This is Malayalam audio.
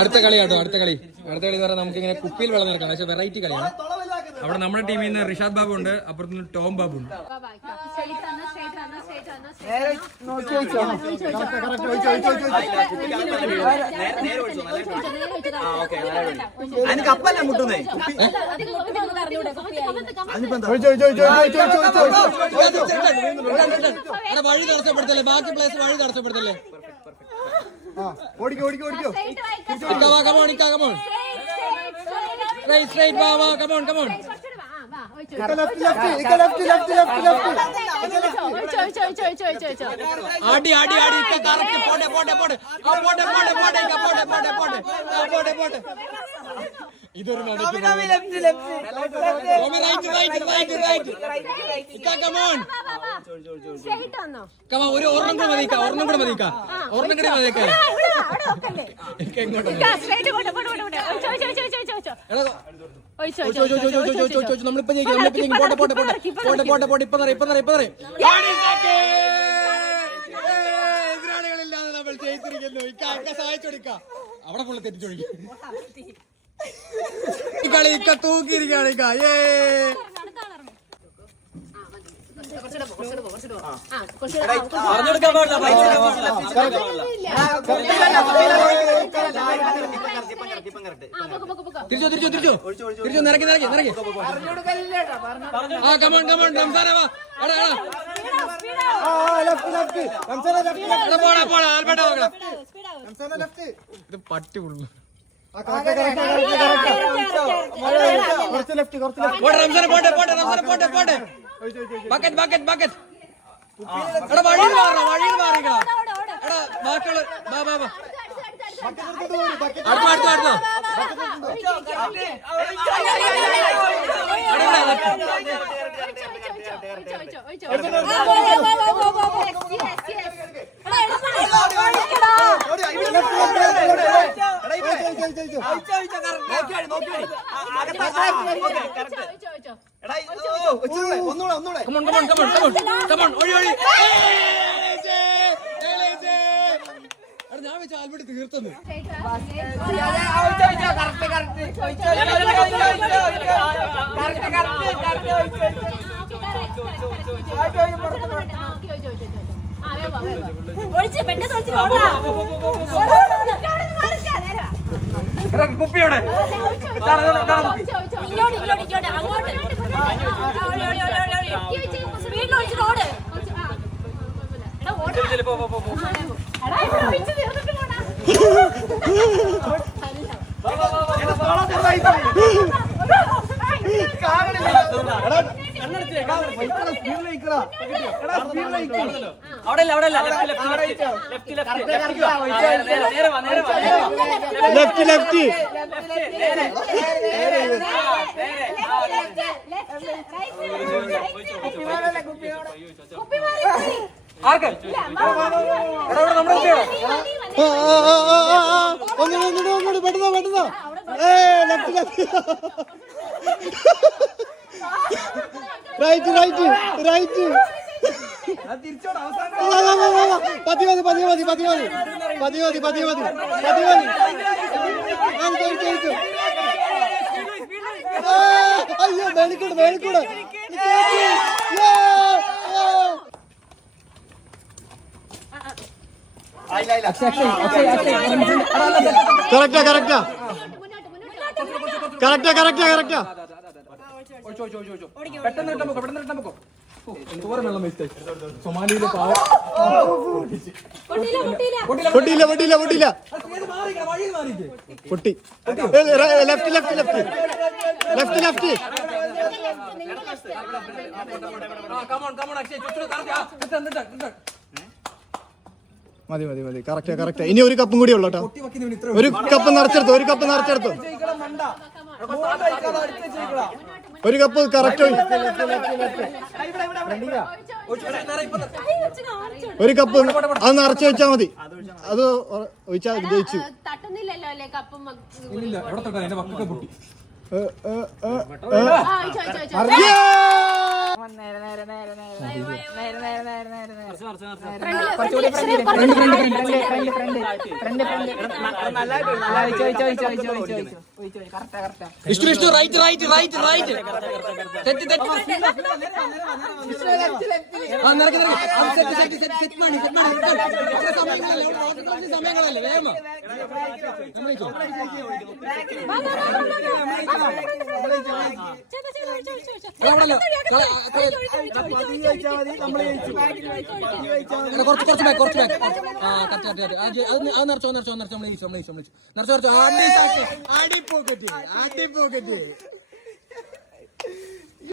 അടുത്ത കളി കേട്ടോ, അടുത്ത കളി എന്ന് പറഞ്ഞാൽ നമുക്ക് ഇങ്ങനെ കുപ്പിയിൽ വെള്ളം നിറക്കണം. പക്ഷെ വെറൈറ്റി കളിയാണ്. അവിടെ നമ്മുടെ ടീമിൽ നിന്ന് റിഷാദ് ബാബു ഉണ്ട്, അപ്പുറത്ത് നിന്ന് ടോം ബാബു ഉണ്ട്. വഴി തടസ്സപ്പെടുത്തല്ലേ, ബാക്കി പ്ലേസ് വഴി തടസ്സപ്പെടുത്തല്ലേ. ഓടിക്കോ ഓടിക്കോ ഓടിക്കോ. Straight, come on. ആടി കറക്റ്റ് പോട്ടെ. ഇതൊരു ഒരു ഒരെണ്ണം കൂടെ മതിക്കാം. നമ്മളിപ്പോ എതിരാളികളില്ലാതെ നമ്മൾ ജയിച്ചിരിക്കുന്നു. സഹായിച്ചോടിക്ക അവിടെ പുള്ളി തെറ്റിച്ചോടിക്കും. ഈ കളി ഇക്ക തൂക്കിയിരിക്കുകയാണ്. തിരിച്ചു നിറക്കി. ആ കമോൺ റംസാനെ വാ. ഇത് പട്ടി ഉള്ളു. പോട്ടെ. ബക്കറ്റ്. എടാ വഴിയിൽ മാറിക്ക. എടാ ബാക്കിയുള്ള അടുത്ത ഞാൻ വെച്ച ആൽബർട്ട് തീർത്തത്. കുപ്പിയോടെ ലെഫ്റ്റ് ഒന്നുകൂടി പെട്ടെന്നോ റൈറ്റ് പതി അയ്യോ മേളിക്കൂടെ കറക്റ്റാ പെട്ടെന്ന് വെള്ളം വേസ്റ്റ്. സൊമാലിയിലെ പൊട്ടിയില്ല പൊട്ടി. ലെഫ്റ്റ് മതി. കറക്റ്റാ. ഇനി ഒരു കപ്പും കൂടി ഉള്ളൂ കേട്ടോ. ഒരു കപ്പ് നിറച്ചെടുത്തു. ഒരു കപ്പ് കറക്റ്റ്. ഒരു കപ്പ് അത് നിറച്ച് വെച്ചാൽ മതി. അത് ഒഴിച്ചാൽ ജയിച്ചു. ഇഷ്ടു റൈറ്റ് റൈറ്റ് റൈറ്റ് റൈറ്റ് തെറ്റ് തെറ്റ് സമയങ്ങളല്ലേ വേഗം കുറച്ച് ബാക്ക് അത് നിറച്ചോ അടിപ്പോക്കറ്റ്